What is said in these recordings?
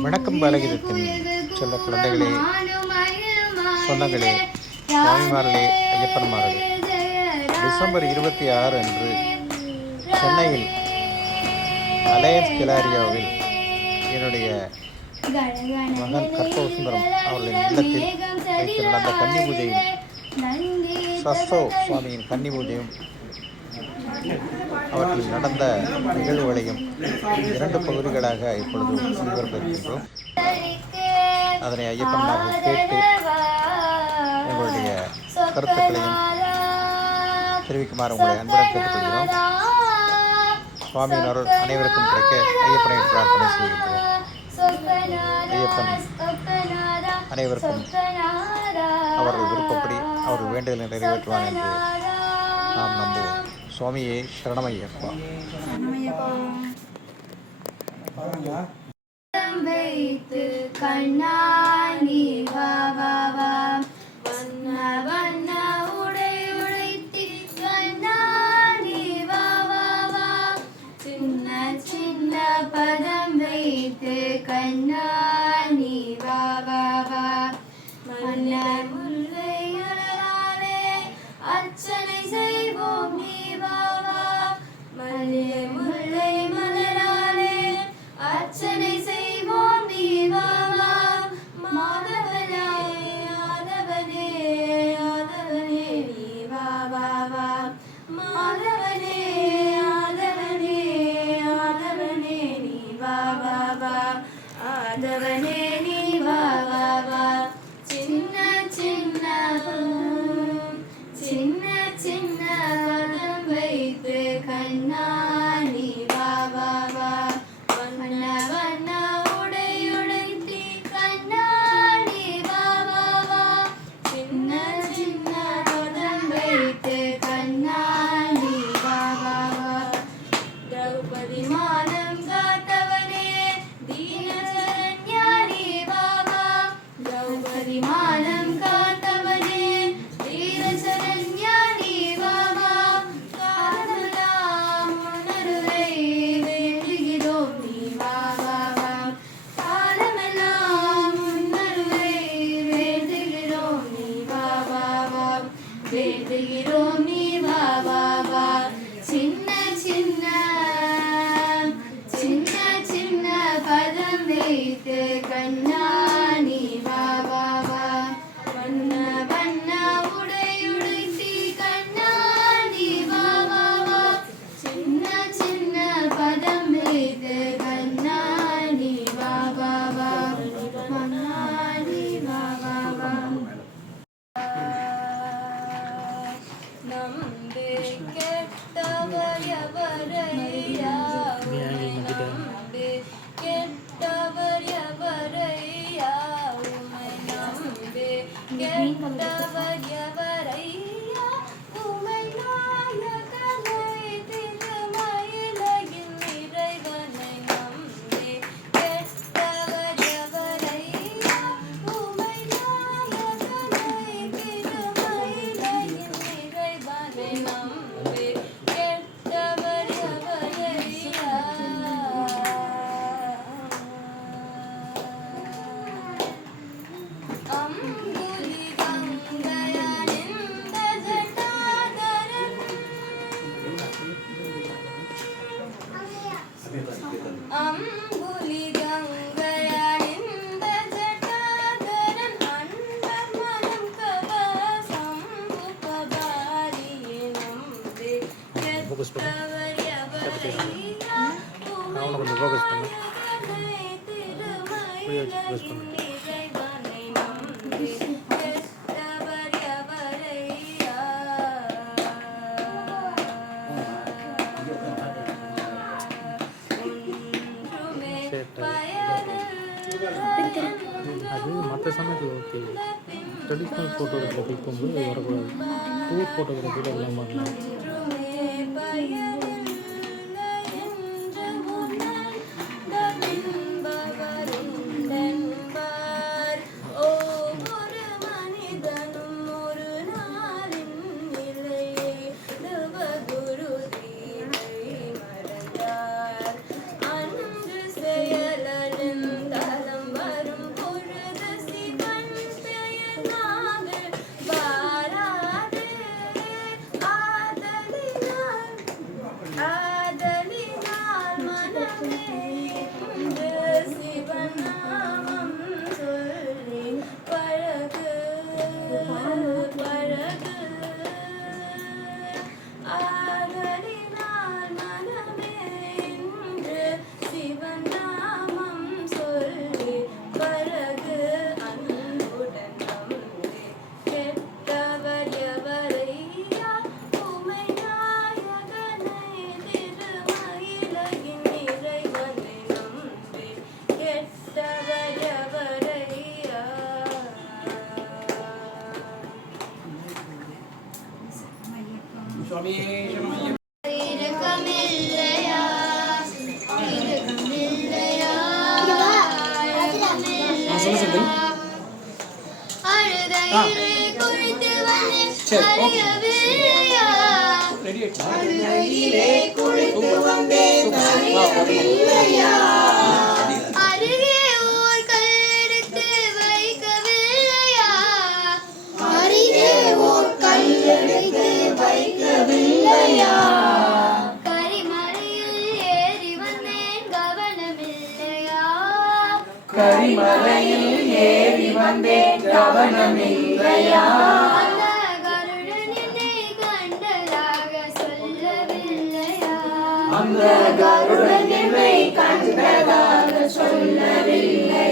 வணக்கம் பாலகீதத்தின் சொல்ல குழந்தைகளே சொந்தங்களே சுவாமிமார்களே ஐயப்பன்மார்களே. டிசம்பர் இருபத்தி ஆறு அன்று சென்னையில் அலையன்ஸ் கிலாரியாவில் என்னுடைய மகன் கற்பக சுந்தரம் அவர்களின் இல்லத்தில் வைத்து நடந்த கன்னி பூஜையும் சஸ்ஸோ சுவாமியின் கன்னி பூஜையும் அவற்றில் நடந்த நிகழ்வுகளையும் இரண்டு பகுதிகளாக இப்பொழுது ஒளிபரப்பிருக்கின்றோம் அதனை ஐயப்பன் நாங்கள் கேட்டு உங்களுடைய கருத்துக்களையும் தெரிவிக்குமாறு உங்களை அன்புடன் கேட்டுக்கொள்கிறோம். சுவாமியின் அருள் அனைவருக்கும் கிடைக்க ஐயப்பனை பிரார்த்தனை செய்கின்றோம். ஐயப்பன் அனைவருக்கும் அவர்கள் விருப்பப்படி அவர்கள் வேண்டுதலை நிறைவேற்றுவான் என்று நாம் நம்புவோம். சுவாமியே சரணமையப்பா. வைத்து கண்ணானி வா வா. Iman. அப்படியே ப்ரெஸ் பண்ணுங்க அது மற்ற சமயத்தில் ஓகே ட்ரெடிஷ்னல் ஃபோட்டோகிராஃபிக்கு வந்து வரக்கூடாது டூர் ஃபோட்டோகிராஃபியில் எல்லாம் பண்ணலாம். குளித்து வந்தேன் வந்தேன் கவனம் இல்லையா அந்த கருடனிமை கண்டதாக சொல்லவில்லை.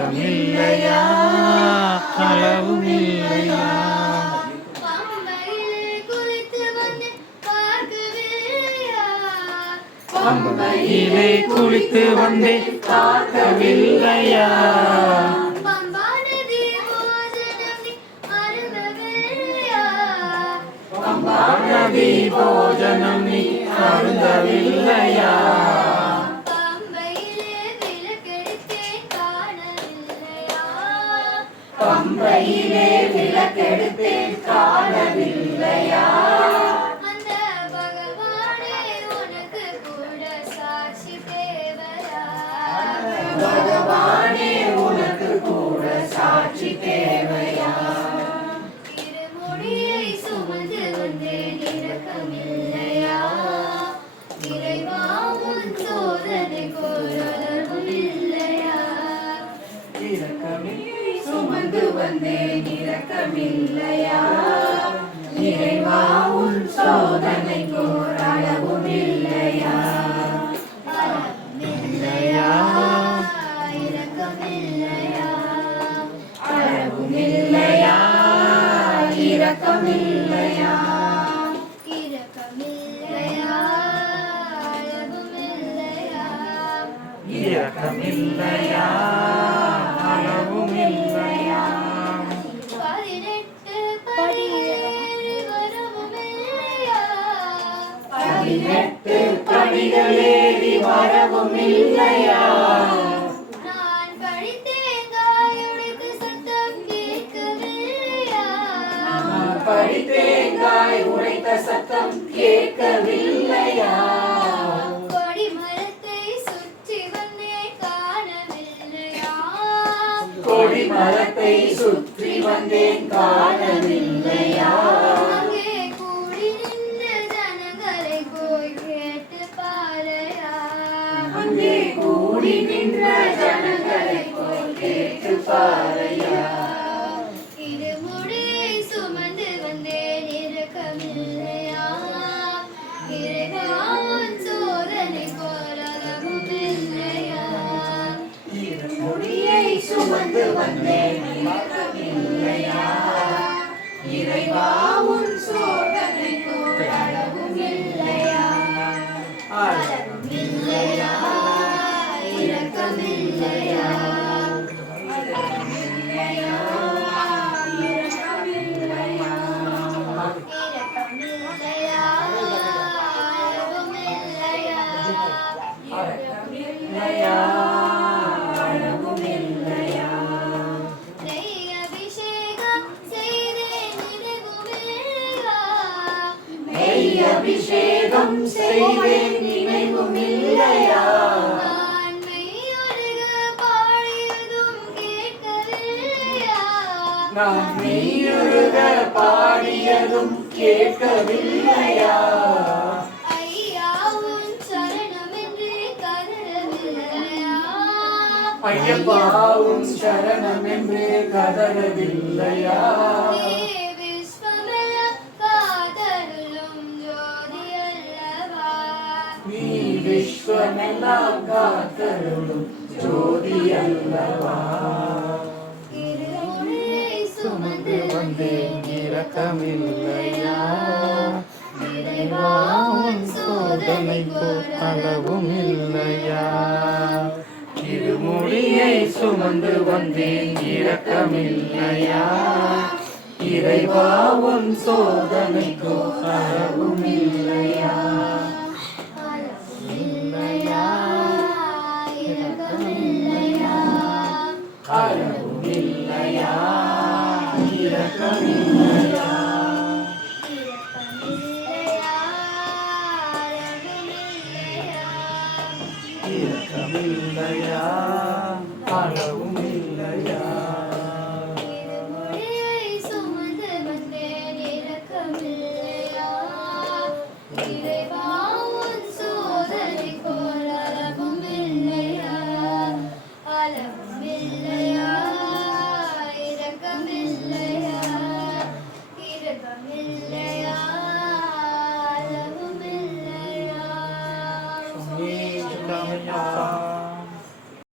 அச்சமில்லையா களவும் இல்லையா பம்பையிலே குளித்து வந்தேன் பார்க்கவில்லையா? பம்பா நதி போஜனம் நீ அருந்தவில்லையா? பதினெட்டு படிகளேறி வரவும் இல்லையா வந்தேன் காணவில்லையா? அங்கே நின்ற ஜனங்களை போய் கேட்டு பாரையா. தியாகம் செய்வேன் நினைவும் இல்லையா? நான் நீயுருக பாடியதும் கேட்கவில்லையா? ஐயப்பாவும் சரணம் என்றே கதறவில்லையா? விஸ்வமெல்லாம் காத்தருளும் ஜோதி அல்லவா சுமந்து வந்தேன் இரக்கமில்லையா? இறைவா உன் சோதனைக்கு அளவும் இல்லையா இருமுடியை சுமந்து வந்தேன் இரக்கமில்லையா? இறைவா உன் சோதனைக்கு அளவும் இல்லையா